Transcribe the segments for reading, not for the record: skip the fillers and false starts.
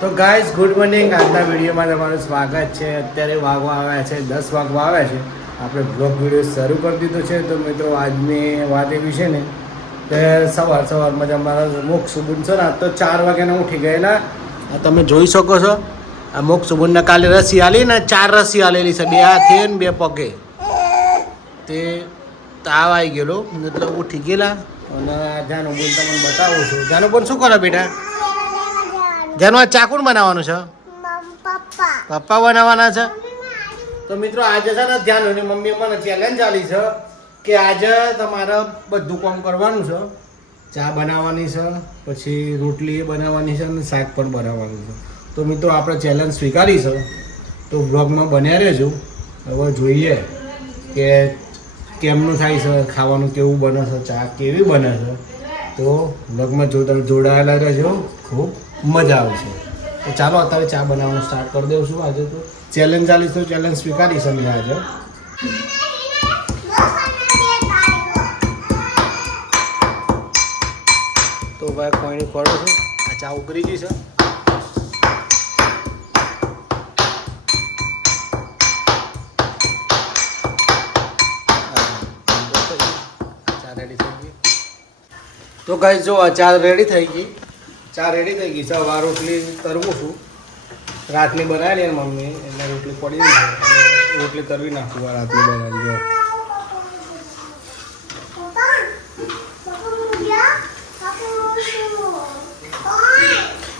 તો guys good morning. આજના વિડીયોમાં તમારું સ્વાગત છે. અત્યારે વાગવા આવ્યા છે 10 વાગવા આવ્યા છે. આપણે બ્લોગ વિડીયો શરૂ કરી દીધો છે. તો મિત્રો આજની વાત એવી છે ને કે સવારમાં જ અમારા મોક્ષ સુબુન છે ને તો 4 વાગ્યાના ઉઠી ગયેલા. તમે જોઈ શકો છો આ મોક્ષ સુબુનને કાલે રસી આલી ને 4 રસી આલેલી છે, 2 હાથે ને 2 પગે. તે તાવ આવી ગયેલો એટલે ઉઠી ગયેલા. અને જાનું બોન તમને બતાવું છું. જાનું બોન શું કરો બેટા? જેનું આ ચાકુન બનાવવાનું છે? પપ્પા બનાવવાના છે. તો મિત્રો આજે છે ને ધ્યાન મમ્મી મને ચેલેન્જ આલી છે કે આજે તમારે બધું કામ કરવાનું છે. ચા બનાવવાની છે, પછી રોટલી બનાવવાની છે અને શાક પણ બનાવવાનું છે. તો મિત્રો આપણે ચેલેન્જ સ્વીકારી છે. તો બ્લોગમાં બન્યા રહેજો. હવે જોઈએ કે કેમનું થાય છે, ખાવાનું કેવું બને છે, ચા કેવી બને છે. તો બ્લોગમાં જોડાયેલા રહેજો, ખૂબ મજા આવશે. તો ચાલો અત્યારે ચા બનાવવાનું સ્ટાર્ટ કરી દઉં છું. આજે તો ચેલેન્જ ચાલીશ તો ચેલેન્જ સ્વીકારીશ અમે આજે. તો ભાઈ કોઈની પડો છું. આ ચા ઉકળી ગઈ છે. ચા રેડી થઈ ગઈ. તો ગાઈસ જો આ ચા રેડી થઈ ગઈ. ચા રેડી થઈ ગઈ છે. હવે રોટલી તરવું છું. રાતની બનાવેલી ને મમ્મી એટલે રોટલી પડી ગઈ છે. રોટલી તરવી નાખું. રાતની બનાવેલી જો.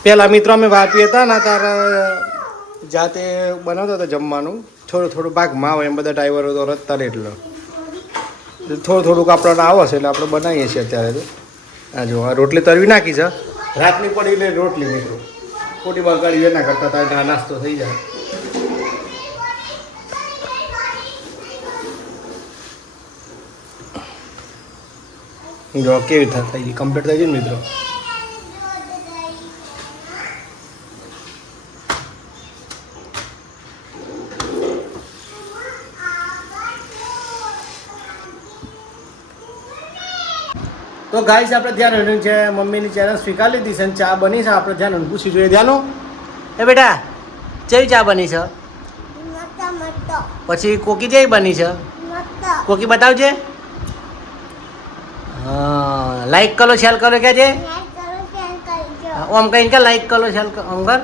પેલા મિત્રો અમે વાપી હતા ને તારે જાતે બનાવતો હતો જમવાનું. થોડું ભાગમાં આવે એમ બધા ડ્રાઈવરો તો રતતા એટલે થોડુંક આપણને આવે છે એટલે આપણે બનાવીએ છીએ અત્યારે. તો આ જો આ રોટલી તરવી નાખી છે. રાતની પડી એટલે રોટલી મિત્રો ખોટી બગાડી એના કરતા તારે નાસ્તો થઈ જાય. જો કેવી થઈ ગઈ, કમ્પ્લીટ થઈ ગઈ મિત્રો. તો ગાઈસ આપણે ધ્યાન રહ્યું છે. મમ્મીની ચેલેન્જ સ્વીકારી લીધી છે અને ચા બની છે. આપણે ધ્યાન પૂછી જોઈએ. ધ્યાનો એ બેટા કેવી ચા બની છે? પછી કોકી જેવી બની છે? કોકી બતાવજે. હા, લાઈક કરો, શેર કરો કે છે ઓમ કહીને કે લાઈક કરો, શેર કરો ઓમ કર.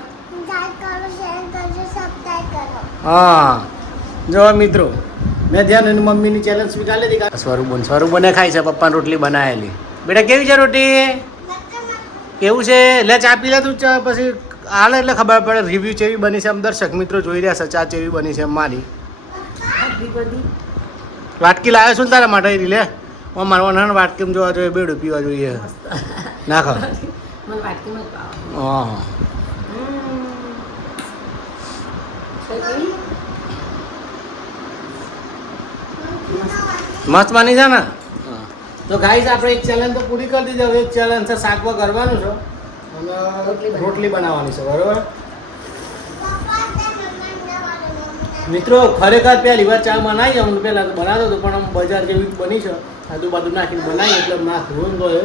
હા જો મિત્રો મેં ધ્યાન મમ્મીની ચેલેન્જ સ્વીકારી લીધી. સ્વરૂપને ખાય છે પપ્પાની રોટલી બનાવેલી. બેટા કેવી છે રોટી? કેવું છે? લે ચા પી લે તું. ચા પછી હાલે એટલે ખબર પડે રિવ્યુ કેવી બની છે. આમ દર્શક મિત્રો જોઈ રહ્યા છે ચા કેવી બની છે. મારી વાટકી લાવ્યો છું ને તારા માટે લે. મારવા વાટકી જોવા જોઈએ, બેડું પીવા જોઈએ. નાખો હા મસ્ત બની છે ને. તો ગાઈસ આપણે એક ચેલેન્જ તો પૂરી કરી દીધી. હવે એક ચેલેન્જ છે શાક કરવાનું છે અને રોટલી બનાવવાની છે. બરોબર મિત્રો ખરેખર પહેલી વાર ચા બનાવી હું પહેલાં બનાવતો હતો પણ આમ બજાર જેવી બની છે. આજુબાજુ નાખીને બનાવી એટલે નાખવું તો એ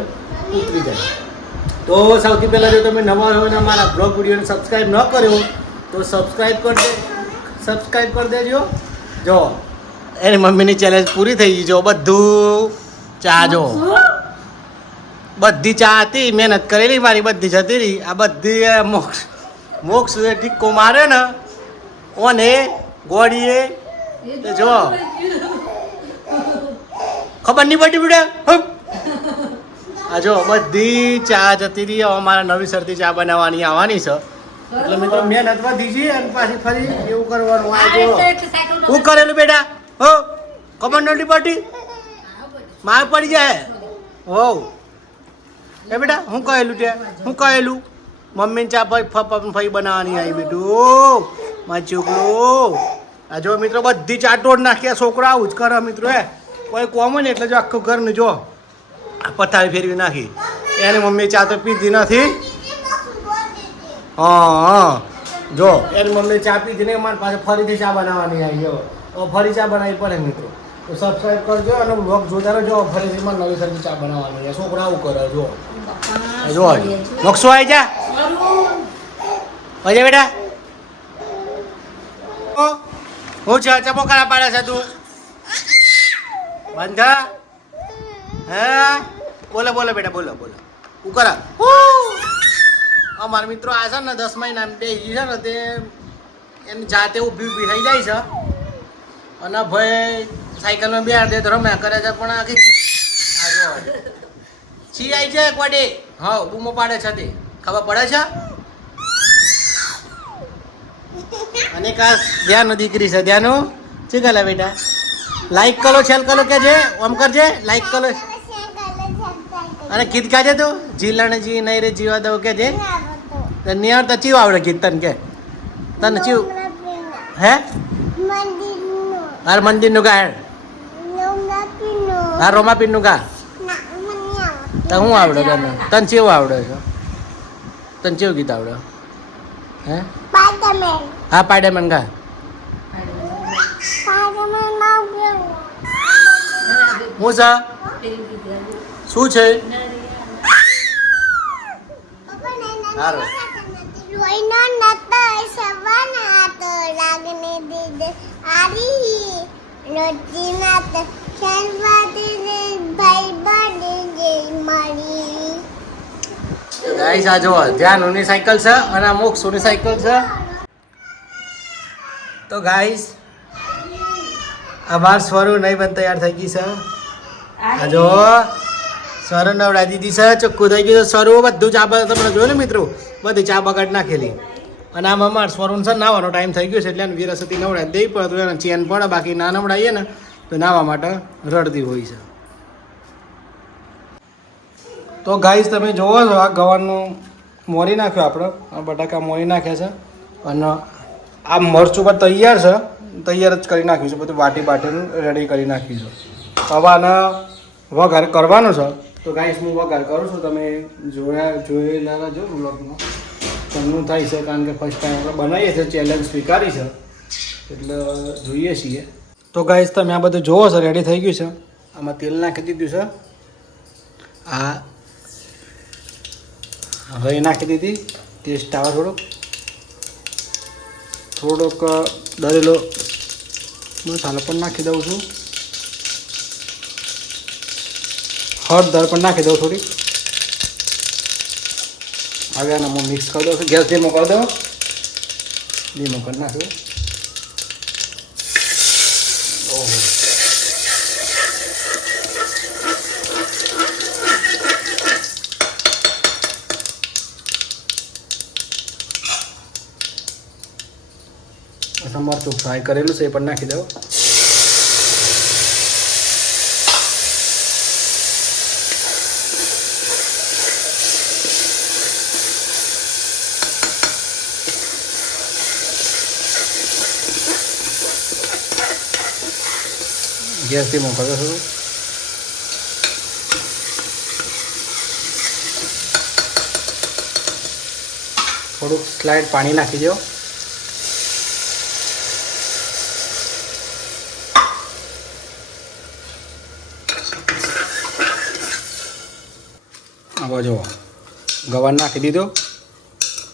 ઉતરી જાય. તો સૌથી પહેલાં જો તમે નવા હોય ને મારા બ્લોગ વિડીયોને સબસ્ક્રાઈબ ન કર્યો તો સબસ્ક્રાઈબ કરી દેજો. જો એની મમ્મીની ચેલેન્જ પૂરી થઈ ગઈ. જો બધું ચા જો બધી ચા હતી મહેનત કરેલી મારી બધી જતી રહી. આ બધી મોક્ષ ટીકો મારે ને ઓને ગોળીએ જો ખબર નહીં પડી બેટા. આ જો બધી ચા જતી રહી. હવે મારે નવી શરતી ચા બનાવવાની આવવાની છે એટલે મિત્રો મહેનત વધી છે અને પાછી ફરી એવું કરવાનું. આ જો શું કરેલું બેટા? હો ખબર નથી પડતી? માર પડી જાય. હો એ બેટા હું કહેલું ત્યાં હું કહેલું મમ્મીને ચા ફઈ બનાવવાની આવી બેટું મારા છોકરો. આ જો મિત્રો બધી ચા તોડ નાખ્યા. છોકરો આવું જ કરે મિત્રો. કોઈ કોમન એટલે જો આખું ઘરનું જો પથારી ફેરવી નાખી. એની મમ્મી ચા તો પીધી નથી. હા જો એની મમ્મી ચા પીધી નહીં. મારી પાસે ફરીથી ચા બનાવવાની આવી. જો ફરી ચા બનાવી પડે મિત્રો. તો સબસ્ક્રાઈબ કરજો અને બ્લોગ જોતા રહેજો. ફરીથી મને નવી સરથી ચા બનાવવાની. છોકરા આવું કરે જો. જો મોક્ષો આવી જા. અજય બેટા હું છે ચપો કરા પાડે છે તું બંધા હા બોલો બોલો બેટા બોલો બોલો ઉકરા અમારા મિત્રો આ છે ને 10 મહિના બે છે ને તે એની જાતે ઊભી થઈ જાય છે અને ભાઈ સાયકલમાં બેહાડ દે તો રમ્યા કરે છે પણ આખી છી આવી છે કોડે હા બૂમો પાડે છે તે ખબર પડે છે અને કા ધ્યાન દીકરી છે ધ્યાનું શું કરે બેટા લાઈક કરો શેર કરો કે છે ઓમ કરજે લાઈક કરો અને ગીત ગાજે તું જીલણ જી નહીં રે જીવા દઉં કે છે નિયર તો ચીવ આવડે ગીત તને કે તને ચીવ હે હાર મંદિર નું ગા હા રોમાપીન નું ગા તો હું આવડે તને તને ચેવું આવડે છે તને ચેવું ગીત આવડે હે હા પાડેમન ગા હું છે શું છે સારું ગાઈસ આ જો ધ્યાન ઉની સાયકલ છે અને આ મોક્ષ ઉની સાયકલ છે તો ગાઈસ આ બાર સ્વરૂ નહીં પણ તૈયાર થઈ ગઈ છે આ જો સ્વરૂ નવડા દીધી છે ચોખ્ખું થઈ ગયું છે સ્વરૂ બધું ચા તમને જોયું ને મિત્રો બધી ચા બગાડ નાખેલી અને આમ અમારે સ્વરૂન છે નાવાનો ટાઈમ થઈ ગયો છે એટલે વિરસતી નવડાવી દેવી પડે તો એને ચેન પડે બાકી ના નવડાવીએ ને તો નાવા માટે રડતી હોય છે તો ગાઈસ તમે જોવો છો આ ગવાનું મોરી નાખ્યો આપણે આ બટાકા મોરી નાખ્યા છે અને આ મરચું પર તૈયાર છે તૈયાર જ કરી નાખ્યું છે બધું વાટી બાટીનું રેડી કરી નાખ્યું છે હવે આને વઘાર કરવાનો છે તો ગાઈસ હું વઘાર કરું છું તમે જોયેલા જો બ્લોગમાં તમને થાય છે કારણ કે ફર્સ્ટ ટાઈમ આપણે બનાવીએ છીએ ચેલેન્જ સ્વીકારી છે એટલે જોઈએ છીએ તો ગાઈસ તમે આ બધું જોવો છો રેડી થઈ ગયું છે આમાં તેલ નાખી દીધું છે આ હવે એ નાખી દીધી ટેસ્ટ આવે થોડોક દરેલો મસાલો પણ નાખી દઉં છું હળદર પણ નાખી દઉં થોડી હવે આને હું મિક્સ કરી દઉં છું ગેસ ધીમો કરી દઉં ધીમો કરી નાખ્યું ઓહો મરચું ફ્રાય કરેલું છે એ પણ નાખી દઉં ગેસથી મોકલ્યો છું થોડુંક સ્લાઇડ પાણી નાખી દો હવે જુઓ ગવાર નાખી દીધો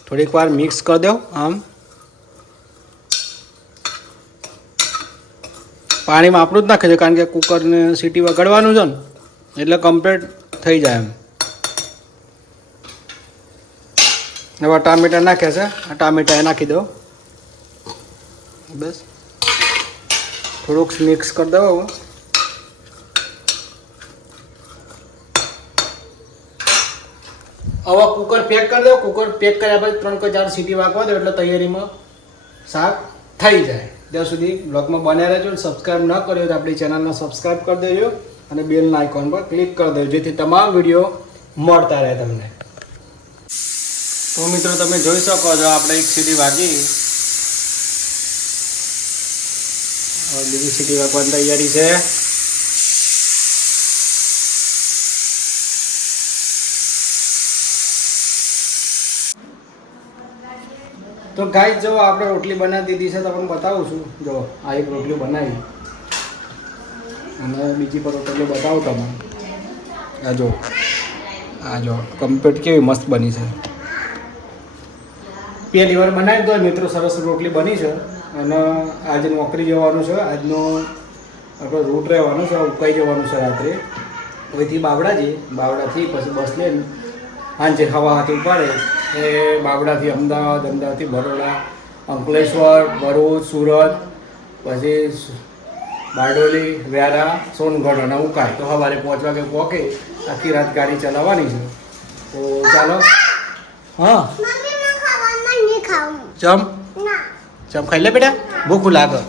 થોડીક વાર મિક્સ કરી દો આમ પાણીમાં આપણું જ નાખી દો કારણ કે કુકરને સીટી વગાડવાનું છે ને એટલે કમ્પ્લીટ થઈ જાય એમ હવે ટામેટા નાખ્યા છે આ ટામેટા નાખી દો બસ થોડુંક મિક્સ કરી દો હવે હવે કુકર પેક કરી દો કુકર પેક કર્યા પછી 3 કે 4 સીટી વાગવા દો એટલે તૈયારીમાં શાક થઈ જાય ત્યાં સુધી બ્લોગમાં બન્યા રહેજો સબસ્ક્રાઈબ ન કર્યો તો આપણી ચેનલને સબસ્ક્રાઈબ કરી દેજો અને બેલના આઇકોન પર ક્લિક કરી દેજો જેથી તમામ વિડીયો મળતા રહે તમને તો મિત્રો તમે જોઈ શકો છો આપણે એક સીટી વાગી હવે બીજી સીટી વાગવાની તૈયારી છે તો ગાઈસ જો આપણે રોટલી બનાવી દીધી છે તો તમને બતાવું છું જો આ એક રોટલી બનાવી અને બીજી પર રોટલી બતાવું તમને આ જો કમ્પ્લીટ કેવી મસ્ત બની છે પહેલી વાર બનાવી તો મિત્રો સરસ રોટલી બની છે અને આજે નોકરી જવાનું છે. આજનો આપણો રૂટ રહેવાનો છે, ઉકાઈ જવાનું છે રાત્રે. અહીંથી બાવડાથી પછી બસ લઈને સાંજે હવાથી ઉપાડે એ બાવડાથી અમદાવાદ, અમદાવાદથી બરોડા, અંકલેશ્વર, ભરૂચ, સુરત, પછી બારડોલી, વ્યારા, સોનગઢ અને ઉકાઈ. તો સવારે 5 વાગે પહોંચે. આખી રાત ગાડી ચલાવવાની છે. તો ચાલો. હા ચમ ખાઈ લે બેટા, ભૂખ લાગે.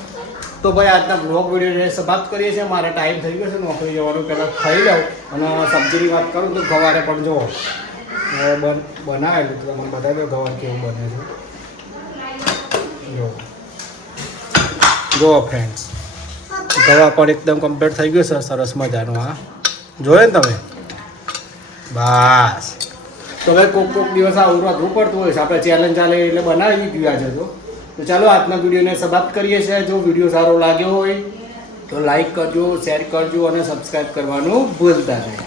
તો ભાઈ આજના બ્લોગ વિડીયોને સમાપ્ત કરીએ છીએ. મારે ટાઈમ થઈ ગયો છે નોકરી જવાનું. પહેલાં ખાઈ લઉં અને સબ્જીની વાત કરું તો ગવારે પણ જુઓ બનાવેલું તો તમને બતાવી દો ગવાર કેવું બને છે. જુઓ ફ્રેન્ડ્સ, ગવા પણ એકદમ કમ્પ્લીટ થઈ ગયું છે સરસ મજાનું. હા જોયે ને તમે, બસ. તો હવે કોક દિવસ આ ઉરવા પડતું હોય છે, આપણે ચેલેન્જ ચાલે એટલે બનાવી ગયા છે. તો ચાલો આજના વિડીયોને સમાપ્ત કરીએ છીએ. જો વિડીયો સારો લાગ્યો હોય તો લાઈક કરજો, શેર કરજો અને સબસ્ક્રાઈબ કરવાનું ભૂલતા નહીં.